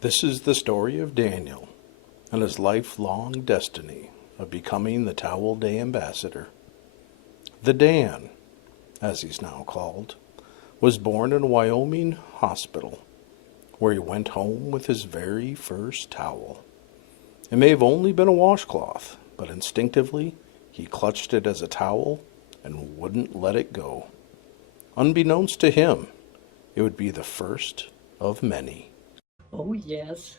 This is the story of Daniel and his lifelong destiny of becoming the Towel Day ambassador. The Dan, as he's now called, was born in a Wyoming hospital where he went home with his very first towel. It may have only been a washcloth, but instinctively he clutched it as a towel and wouldn't let it go. Unbeknownst to him, it would be the first of many. Oh, yes.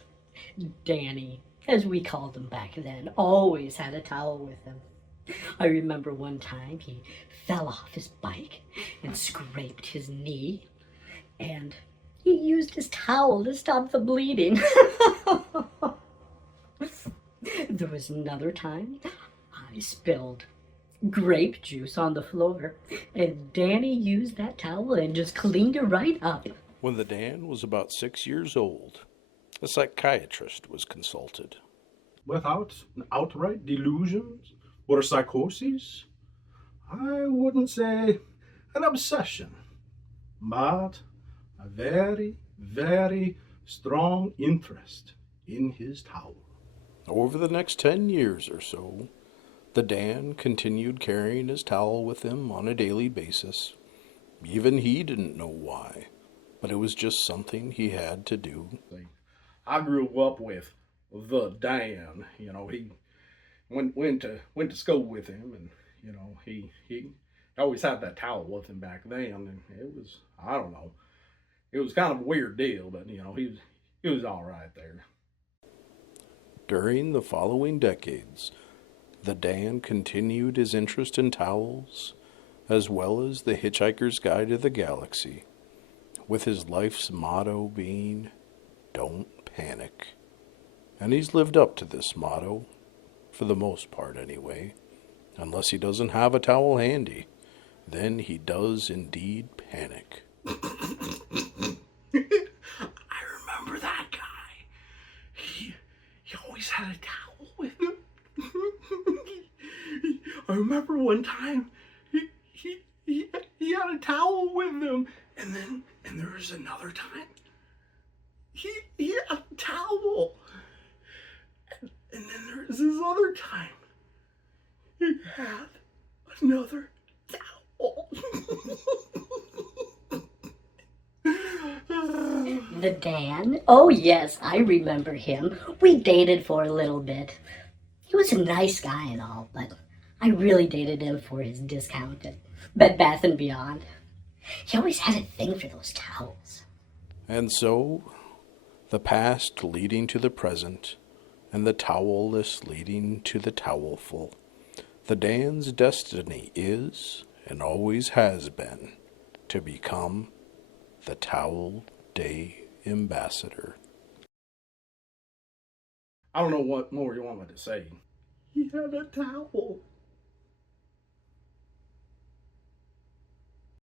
Danny, as we called him back then, always had a towel with him. I remember one time he fell off his bike and scraped his knee, and he used his towel to stop the bleeding. There was another time I spilled grape juice on the floor, and Danny used that towel and just cleaned it right up. When the Dan was about 6 years old, a psychiatrist was consulted. Without an outright delusions or psychosis, I wouldn't say an obsession, but a very, very strong interest in his towel. Over the next 10 years or so, the Dan continued carrying his towel with him on a daily basis. Even he didn't know why, but it was just something he had to do. I grew up with the Dan. He went to school with him, and he always had that towel with him back then, and it was, I don't know, it was kind of a weird deal, but he was all right there. During the following decades, the Dan continued his interest in towels, as well as the Hitchhiker's Guide to the Galaxy, with his life's motto being, "Don't panic." And he's lived up to this motto, for the most part anyway, unless he doesn't have a towel handy. Then he does indeed panic. I remember that guy. He always had a towel with him. I remember one time he had a towel with him, and there was another time he had a towel, and then there was this other time he had another towel. The Dan? Oh, yes, I remember him. We dated for a little bit. He was a nice guy and all, but I really dated him for his discount at Bed Bath & Beyond. He always had a thing for those towels. And so, the past leading to the present, and the towelless leading to the towelful. The Dan's destiny is, and always has been, to become the Towel Day ambassador. I don't know what more you want me to say. He had a towel.